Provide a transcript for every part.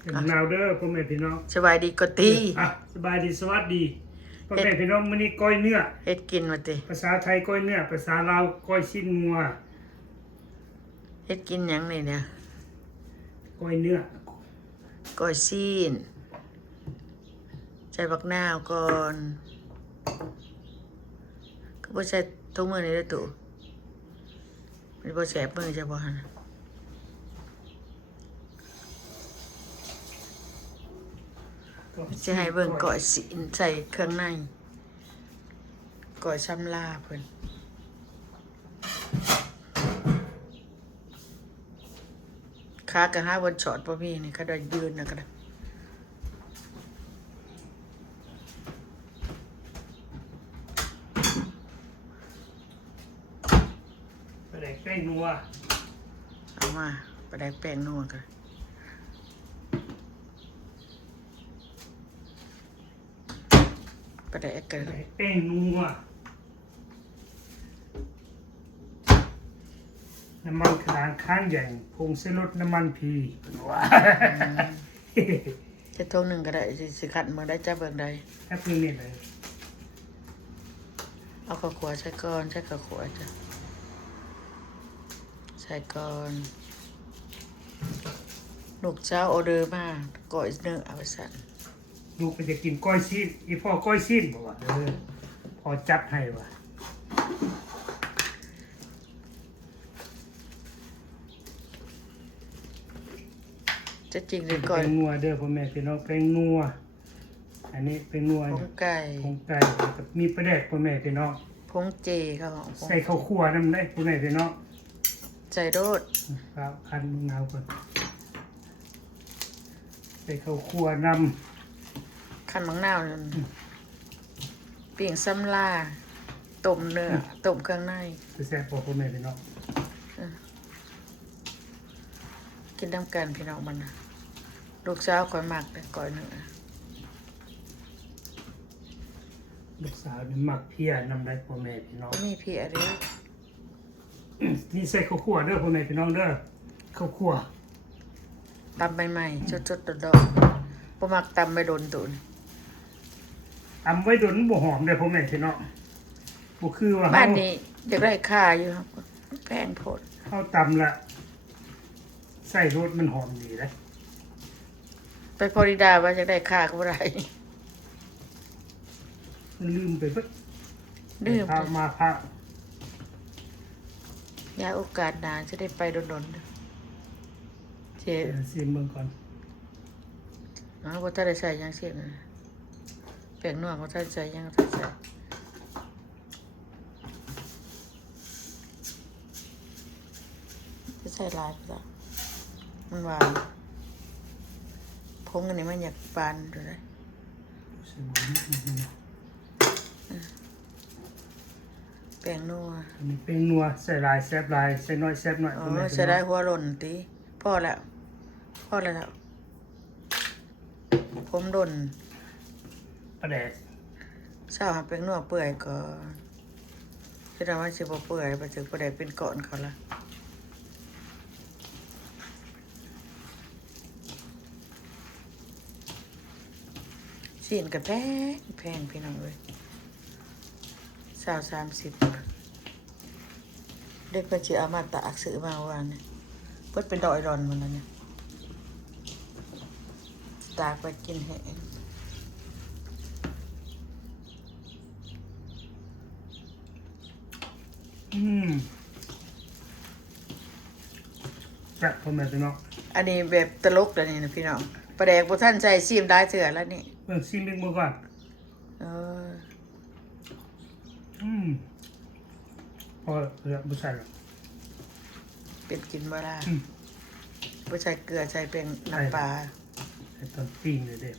เป็นนาวเด้อพ่อแม่พี่น้องสบายดีก็ตีสบายดีสวัสดีพ่อแม่พี่น้องมื้อนี้ก้อยเนื้อเฮ็ดกินมาติภาษาไทยก้อยเนื้อภาษาลาวก้อยชิ้นงัวเฮ็ดกินหยังนี่เนี่ยก้อยเนื้อก้อยซีนใส่บักนาวก่อนก็บ่ใส่ทุกมื้อนี่เด้อตู่มันบ่แซ่บมื้อจะบ่หั่นจะให้เบิ่งก้อยซีนใส่เครื่องในก้อยซ้ำลาเพิ่นขากะหาบนช็อตบ่มีนี่เขาได้ยืนนะก็ได้ปลาแดกแป้งนัวเอามาไปได้แป้งนัวกันไปได้กัน แป้งนัวน้ำมันขางข้างใหญ่ผงเส้นรสน้ำมันพีว้าจะทงหนึ่งก็ได้สิขัดมือได้จับเบิ่งได้แค่พึ่งนี่เลยเอาข้าวขัวใส่ก่อนใส่ข้าวขัวจ้ะใส่ก่อนลูกเจ้าออเดอร์มาก่อยเนื้อเอาไปสั่นลูกก็จะกินก้อยซีนอีพ่อก้อยซีนบอกว่าพอจัดให้ว่ะจะจริงหรือก่อยเป็นนัวเด้อพ่อแม่พี่น้องเป็นนัวอันนี้เป็นนัวผงไก่กับมีปลาแดกพ่อแม่พี่น้องผงเจข้าวใส่ข้าวคั่วน้ำได้พ่อแม่พี่น้องใส่โดดครับคันมะนาวก่อนใส่ข้าวคั่วน้ำคันมะนาวปิ่งซ้ำลาต้มเนื้อต้มเครื่องในแซ่บพ่อแม่พี่น้องกินน้ำกันพี่น้องมันนะลูกสาวคอยหมักแต่ก่อยเนื้อลูกสาวนี่หมักเพียน้ำได้พ่อแม่พี่น้องมีเพียเด้อนี่ใส่ข้าวคั่วเด้อพ่อแม่พี่น้องเด้อข้าวคั่วตำใหม่ๆสดๆดอกๆบ่มักตำไม่โดนตุนตำไว้โดนบ่หอมเด้อพ่อแม่พี่น้องบ่คือว่าบ้านนี้อยากได้ค่าอยู่ครับแพงโพดเฮาตำละใส่รสมันหอมดีเลยไปฟลอริดาว่าอยากได้ค่าก็บ่ได้ลืมไปเบิดลืมพามาพาอย่าโอกาสหน้าจะได้ไปโดนๆเจ๊ซิมเบิ่งก่อนบ่ทันได้ใส่หยังเสียนะแป้งนัวบ่ทันใส่หยังทันใส่จะใส่หลายป่ะมันหวานผงอันนี้มันอยากปานดูได้แป้งนัวอันนี้เป็นนัวใส่ลายแซ่บลายใส่น้อยแซ่บน้อยใส่ได้หัวหล่นติพอแล้วผมหล่นปลาแดกเช้าหาแป้งนัวเปื่อยก่อนจะทำให้สิบ่เปื่อยไปถึงปลาแดกเป็นก้อนเขาละสินกับแพงพี่น้องเลย30เด็กเพิ่นสิเอามาตากซื้อมาวันนี้เพิ่นเป็นดอยดอนมันนั่นเนี่ยตากไปกินแห้งแซ่บพ่อแม่พี่น้องอันนี้แบบตลกแล้วนี่นะพี่น้องปลาแดกบ่ทันใส่ซีมได้เถื่อแล้วนี่ซิมเบิ่งบ่ก่อนพอแล้วบ่ใส่หรอกเป็นกินบ่ได้บ่ใส่เกลือใส่เป็นน้ำปลาใส่ตอนปิ้งเลยเด้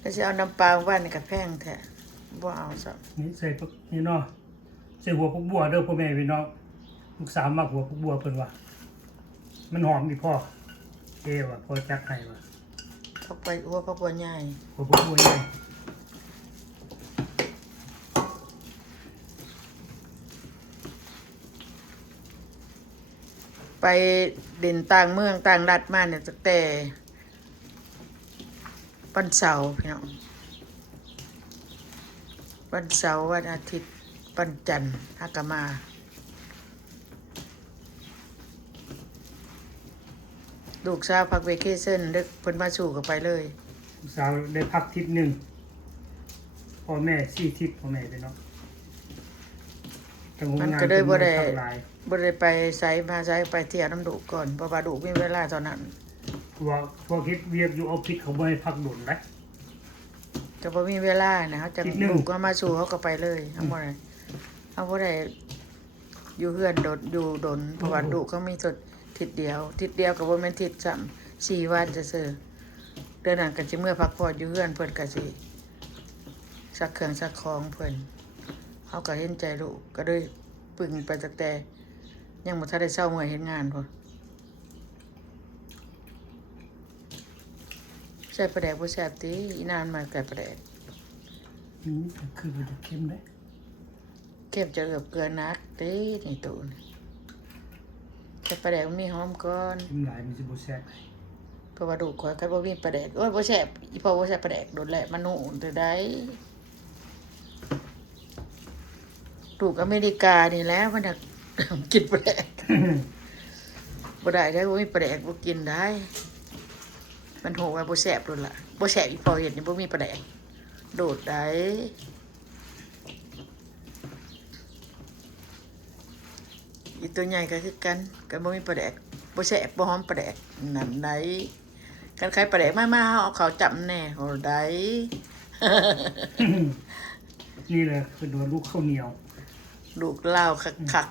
ถ้าสิเอาน้ำปลาว่านนี่ก็แพงแท้บ่เอาซะนี่ใส่พวกนี่เนาะใส่หัวพวกบัวเด้อพ่อแม่พี่น้องลูกสาวมักหัวพวกบัวเพิ่นว่ามันหอมดีพ่อว่ะพ่อจักให้ว่ะเข้าไปหัวบัวใหญ่หัวพวกบัวใหญ่ไปเด่นต่างเมืองต่างรัฐมาเนี่ยตั้งแต่ วันเสาร์พี่น้องวันเสาร์วันอาทิตย์วันจันทร์อากามาลูกสาวพักเวเคชั่นเด็กเพิ่นมาสู่ก็ไปเลย ลูกสาวได้พักทิศหนึ่งพ่อแม่สี่ทิศพ่อแม่พี่น้องแต่ผม มัน งาน ก็เลยบ่ได้ พักหลาย บ่ได้ไปไสมาไสไปเที่ยวน้ำดุก่อนเพราะว่าดุมีเวลาตอนนั้น เพราะว่าพวกคิดเวียกอยู่ออฟฟิศเขาบ่ให้พักโดนนะ ก็บ่มีเวลานะเขาจะ อีกหนึ่ง ดุก็มาสู่เขาก็ไปเลยเอาบ่ได้เอาบ่ได้อยู่เฮือนโดดอยู่ดนเพราะว่าดุเขามีสดทิศเดียวก็บ่แม่นทิศซ้ำ4วันซื่อๆเดือนนั้นก็สิเมื่อพักผ่อนอยู่เฮือนเพิ่นก็สิซักเครื่องซักของเพิ่นเขาก็เห็นใจลูกก็เลยปึงไปตั้งแต่ยังบ่ทันได้เช้าเมื่อยเฮ็ดงานพุ่นใส่ปลาแดกบ่แซ่บติอีนานมาไก่ปลาแดก คือมันจะเข้มได้ เก็บจะเกือบเกลือนักตินี่ตูนใส่ปลาแดกมันมีหอมก่อน เข้มหลายมันจะบ่แซ่บ เพราะว่าดูข่อยก็บ่มีปลาแดกโอ้ยบ่แซ่บอีพ่อบ่แซ่บปลาแดกโดนแหละมันนู่นแต่ได้ลูกอเมริกานี่แหล้วมันน่ะ กินปลาแดก บ่ได้ได้บ่มีปลาแดกบ่กินได้ มันโหว่าบ่แซ่บโดนล่ะบ่แซ่บอีพ่อเฮ็ดนี่บ่มีปลาแดกโดดได้อีตัวใหญ่ก็คือกันก็บ่มีปลาแดกบ่แซ่บบ่หอมปลาแดกนั่นได้กันใครปลาแดกมาๆเอาเขาจับแน่โหได้ นี่แหละคือโดนลูกข้าวเหนียว ลูกเล่าคัก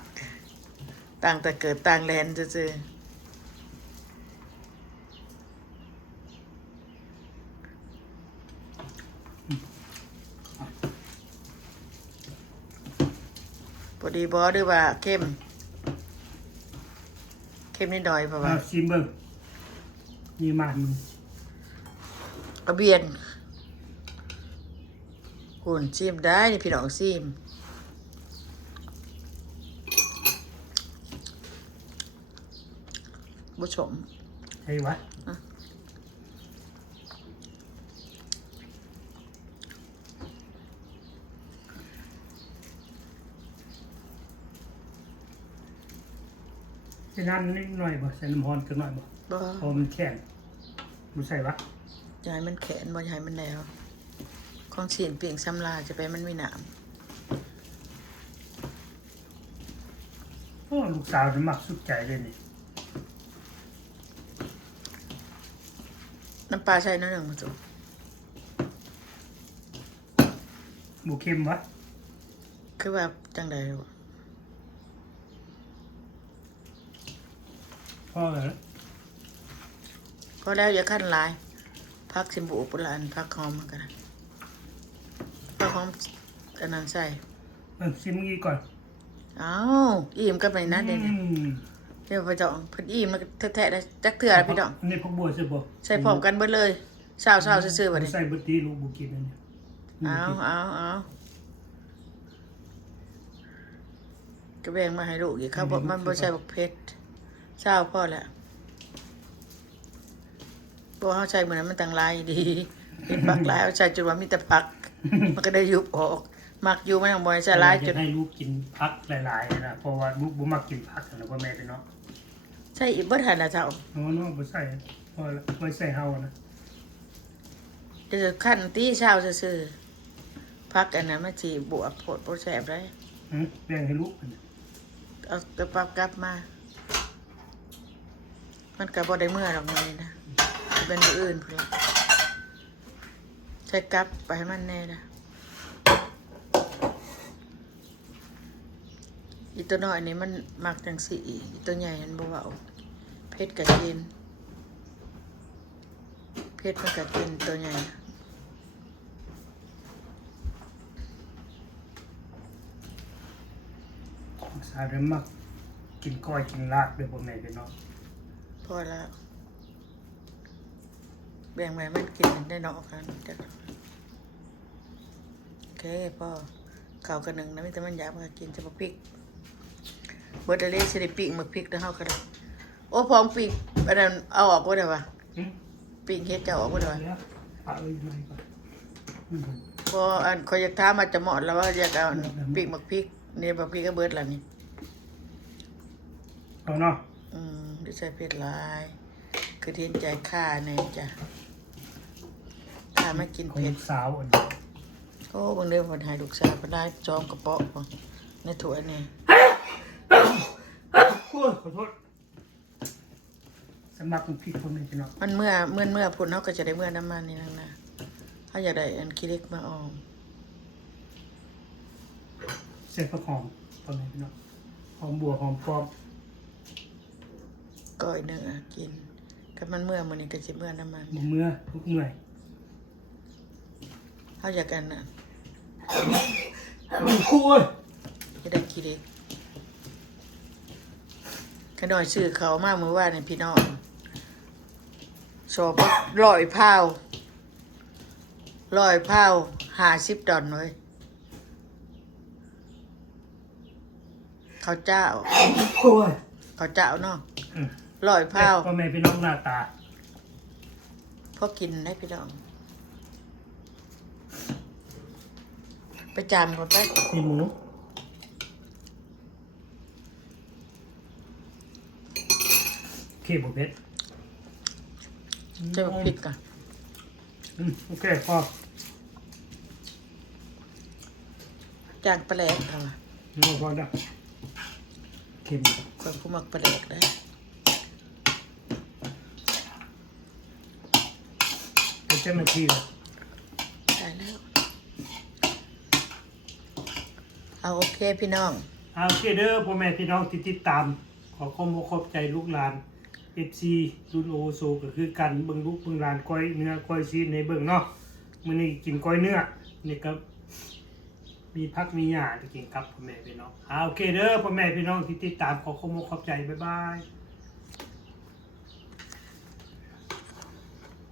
ๆต่างแต่เกิดต่างแลนซื่อพอดีบอหรือว่าเข้มนิดหน่อยเพราะว่า ชิมเบิ้งนี่มัน กระเบียนหุ่นซิมได้นี่พี่น้องซิมผู้ชม ใช่วะใส่น้ำนิดหน่อยบ่ใส่น้ำร้อนกันหน่อยบ่ บ่ พอมันแข็งมันใส่วะ ยายมันแขนบ่ยายมันแล้วของฉีนเปลี่ยงซ้ำลาจะไปมันมีหนาม โอ้ลูกสาวจะมักสุดใจเลยนี่ น้ำปลาใส่น้อยหนึ่งมาจุ บุเค็มวะ คือว่าจังใดวะ พ่อเหรอ พอแล้วอย่าขั้นหลายพักสิมบุปุระอันพักหอมมันกันนะพักหอมอันนั้นใส่ ชิมเมื่อกี้ก่อน อ้าวอิ่มกับไปนะเดี๋ยวนี้เดี๋ยวพอเจาะเพิ่นอิ่มมันแท้ๆได้จักเถื่อแล้วพี่น้อง อันนี้พวกบัวใช่บ่ ใส่พร้อมกันเบิดเลยเช้าซื่อๆบัดนี้ ใส่เบดตีลูกบุกินอันนี้ เอาก็แบ่งมาให้ลูกอีกครับบอกมันบ่ใส่บักเผ็ดเช้าพอแล้วบ่เฮาใส่เหมือนมันต่างลายดีเห็นปักหลายเอาใส่จนว่ามีแต่ผัก มันก็ได้ยุบออกมักอยู่มันต้องบ่ให้ใส่หลายจ จะ น ให้ลูกกินผักหลายๆนะเพราะว่าลูกบ่มักกินผักนะพ่อแม่เป็นเนาะ ใส่อีกเบิดหั่นน่ะเจ้า เนาะบ่ใส่พอละไว้ใส่เฮานะ จะคั่นตีเช้าซื่อๆผักอันนั้นมันสิบวกโพดบ่แซ่บได้ แบ่งให้ลูกมัน เอากระปับกลับมา มันก็บ่ได้เมื่อหรอกมื้อนี้นะเป็นมื้ออื่นพุ่นล่ะใส่กลับไปให้มันแน่นะอีตัวน้อยนี่มันมักจังซี่อีตัวใหญ่มันบ่เว้าเผ็ดก็กินเผ็ดมันก็กินตัวใหญ่ ลูกสาวเริ่มมักกินก้อยกินลาบด้วยพ่อแม่เป็นเนาะ พอแล้วแบ่งแม่มันกินได้เนาะกันจ้ะโอเคพ่อข้าวกันหนึ่งนะมีแต่มันอยากมากินจะมาพริกเบิดอะไรสิได้ปีกมาพริกแล้วเฮาก็ได้โอ้พองปีกอันนั้นเอาออกบ่ได้วะปีกเฮ็ดจะเอาออกบ่ได้วะ แล้ว ปะเอ้ยไม่ก่อน พออันขอยอยากถามอาจจะเหมาะแล้วว่าอยากเอาปีกหมักพริกนี่บักพริกก็เบิดแล้วนี่ เอาเนาะ ดิใส่เผ็ดหลายคือเทียนใจข้าแน่จ้ะข้าไม่กิน ของ เผ็ ลู ด กสาวอันนี้ โอ้บางเดือนคนหายลูกสาวก็ได้จอมกระเปาะบ่ในถ้วยนี่ โอ้ยขอโทษสำหรับคุณพี่คนนี้พี่น้อง มันเมื่อพุ่นเขาก็จะได้เมื่อน้ำมันนี่นั่นนะเขาอยากได้อันขี้เล็กมาออม เส้นผักหอมตอนนี้พี่น้องหอมบัวหอมปลอม ก้อยเนื้อกินก็มันเมื่อมันนี่ก็จะเมื่อน้ำมัน เมื่อทุกเมื่อย เขาอยากกันน่ะ โอ้ย จะได้ขี้เล็กขน่อยซื้อเขามากมือว่าในพี่น้องสอบ100 $50เลยข้าวเจ้า โอ้ย ข้าวเจ้าเนาะ อืม 100 พ่อแม่พี่น้องหน้าตา พอกินได้พี่น้องไปจามก่อนไป มีหมูเค็มเผ็ด เจะพริกก่อน โอเคพอ จางปลาแหลกเอาว่ะ นี่พอแล้วเค็ม คนผู้มักปลาแหลกได้ เป็นเจ้าหน้าที่เลย ได้แล้ว เอาโอเคพี่น้อง เอาโอเคเด้อพ่อแม่พี่น้องที่ติดตาม ขอขอบใจลูกหลาน FC รุ่นโอโซก็คือกันเบิ่งลูกเบิ่งหลานก้อยเนื้อก้อยซีนในเบิ่งเนาะมื้อนี้กินก้อยเนื้อนี่ก็มีผักมีหญ้าที่กินครับพ่อแม่พี่น้องเอาโอเคเด้อพ่อแม่พี่น้องที่ติดตามขอขอบใจบ๊ายบาย